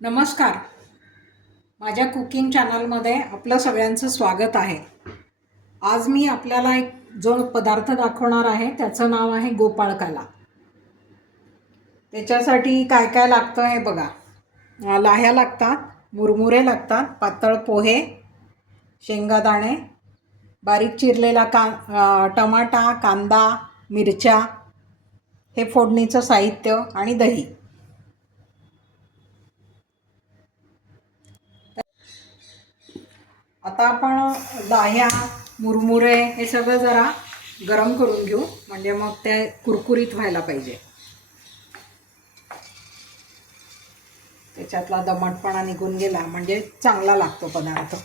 नमस्कार. माझ्या कुकिंग चॅनलमध्ये आपलं सगळ्यांचं स्वागत आहे. आज मी आपल्याला एक जो पदार्थ दाखवणार आहे त्याचं नाव आहे गोपाळकाला. त्याच्यासाठी काय काय लागतं हे बघा. लाह्या लागतात, मुरमुरे लागतात, पातळ पोहे, शेंगादाणे, बारीक चिरलेला टमाटा, कांदा, मिरच्या, हे फोडणीचं साहित्य आणि दही. आता आपण लाह्या, मुरमुरे हे सगळं जरा गरम करून घेऊ, म्हणजे मग ते कुरकुरीत व्हायला पाहिजे. त्याच्यातला दमटपणा निघून गेला म्हणजे चांगला लागतो पदार्थ.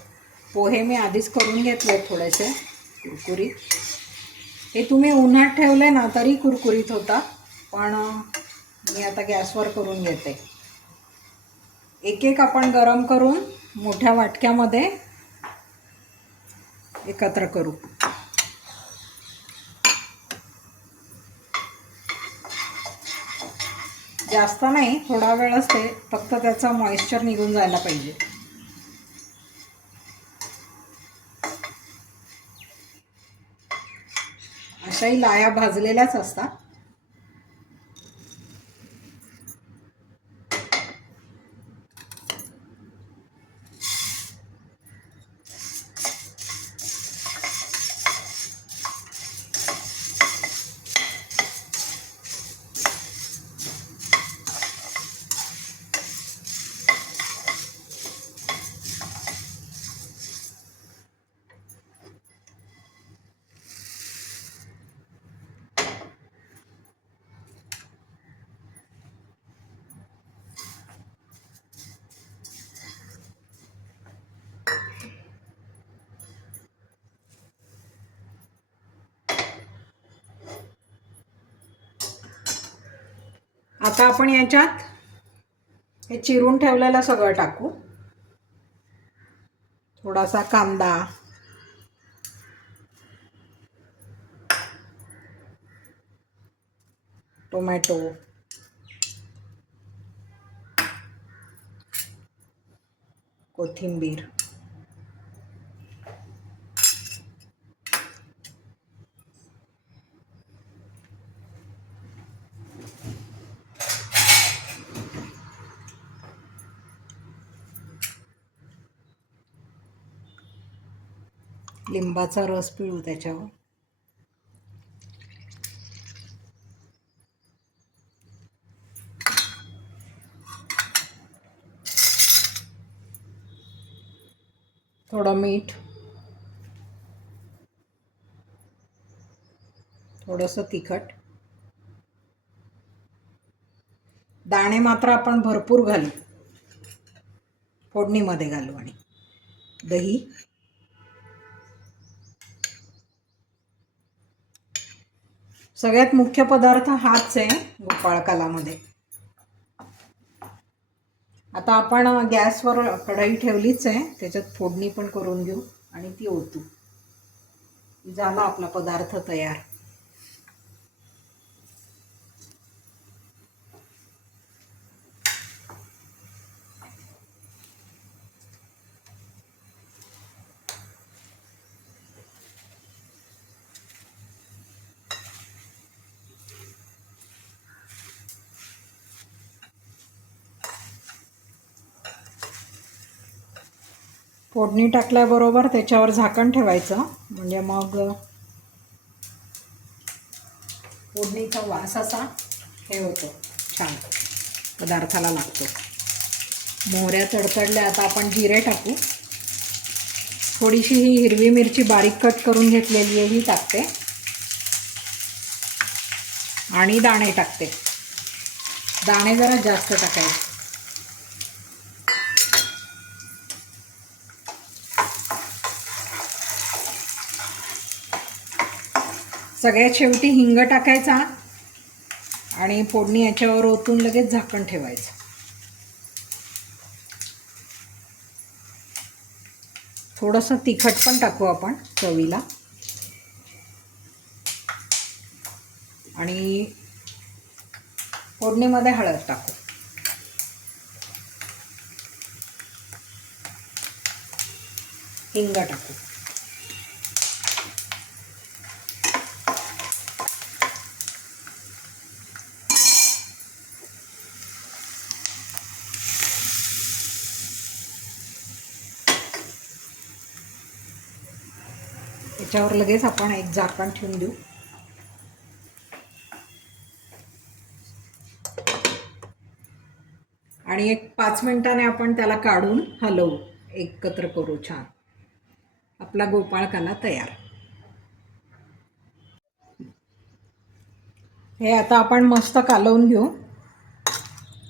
पोहे मी आधीच करून घेतले थोडेसे कुरकुरीत. हे तुम्ही उन्हात ठेवले ना तरी कुरकुरीत होतात, पण मी आता गॅसवर करून घेते. एक एक आपण गरम करून मोठ्या वाटक्यामध्ये एकत्र करू. जास्त नाही, थोडा वेळच ते, फक्त त्याचा मॉइश्चर निघून जायला पाहिजे. अशाही लाह्या भाजलेल्याच असतात. आता आपण याच्यात हे चिरून ठेवलेलं सगळं टाकू. थोडासा कांदा, टोमॅटो, कोथिंबीर, लिंबाचा रस पिळू त्याच्यावर. थोडं मीठ, थोडंसं तिखट. दाणे मात्र आपण भरपूर घालू, फोडणीमध्ये घालू. आणि दही, सगळ्यात मुख्य पदार्थ हाच आहे गोपाळकालामध्ये. आता आपण गॅसवर कढई ठेवलीच आहे, त्याच्यात फोडणी पण करून घेऊ आणि ती ओतू. झाला आपला पदार्थ तयार. फोडणी टाकल्याबरोबर त्याच्यावर झाकण ठेवायचं, म्हणजे मग फोडणीचा वास असा हे होतो, छान पदार्थाला लागतो. मोहऱ्या तडतडल्या. आता आपण जिरे टाकू. थोडीशी ही हिरवी मिरची बारीक कट करून घेतलेली आहे ही टाकते, आणि दाणे टाकते. दाणे जरा जास्त टाकायचे. सगळ्यात शेवटी हिंग टाकायचा आणि फोडणी याच्यावर ओतून लगेच झाकण ठेवायचं. थोडंसं तिखट पण टाकू आपण चवीला, आणि फोडणीमध्ये हळद टाकू. हिंग टाकू. त्याच्यावर लगेच आपण एक झाकण ठेवून देऊ. आणि एक 5 मिनिटाने आपण त्याला काढून हलवू, एकत्र करू. छान आपला गोपाळकाला तयार. हे आता आपण मस्त कालवून घेऊ.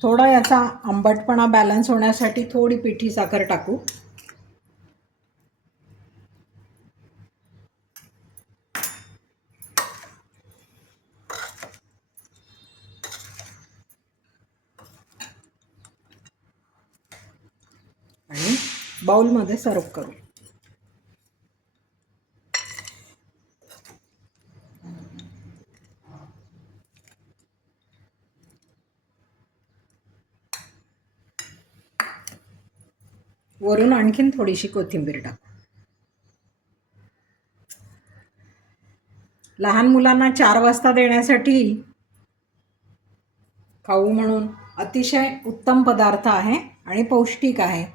थोडा याचा आंबटपणा बॅलन्स होण्यासाठी थोडी पिठी साखर टाकू. आणि बाउलमध्ये सर्व करू. वरून आणखीन थोडीशी कोथिंबीर टाकू. लहान मुलांना 4 वाजता देण्यासाठी खाऊ म्हणून अतिशय उत्तम पदार्थ आहे आणि पौष्टिक आहे.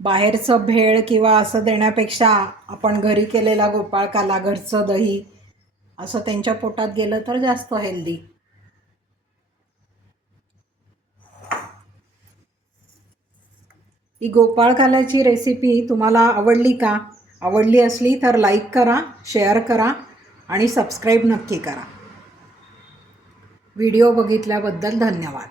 बाहेरचं भेळ किंवा असं देण्यापेक्षा आपण घरी केलेला गोपाळकाला, घरचं दही असं त्यांच्या पोटात गेलं तर जास्त हेल्दी. ही गोपाळकाल्याची रेसिपी तुम्हाला आवडली का? आवडली असली तर लाईक करा, शेअर करा आणि सबस्क्राईब नक्की करा. व्हिडिओ बघितल्याबद्दल धन्यवाद.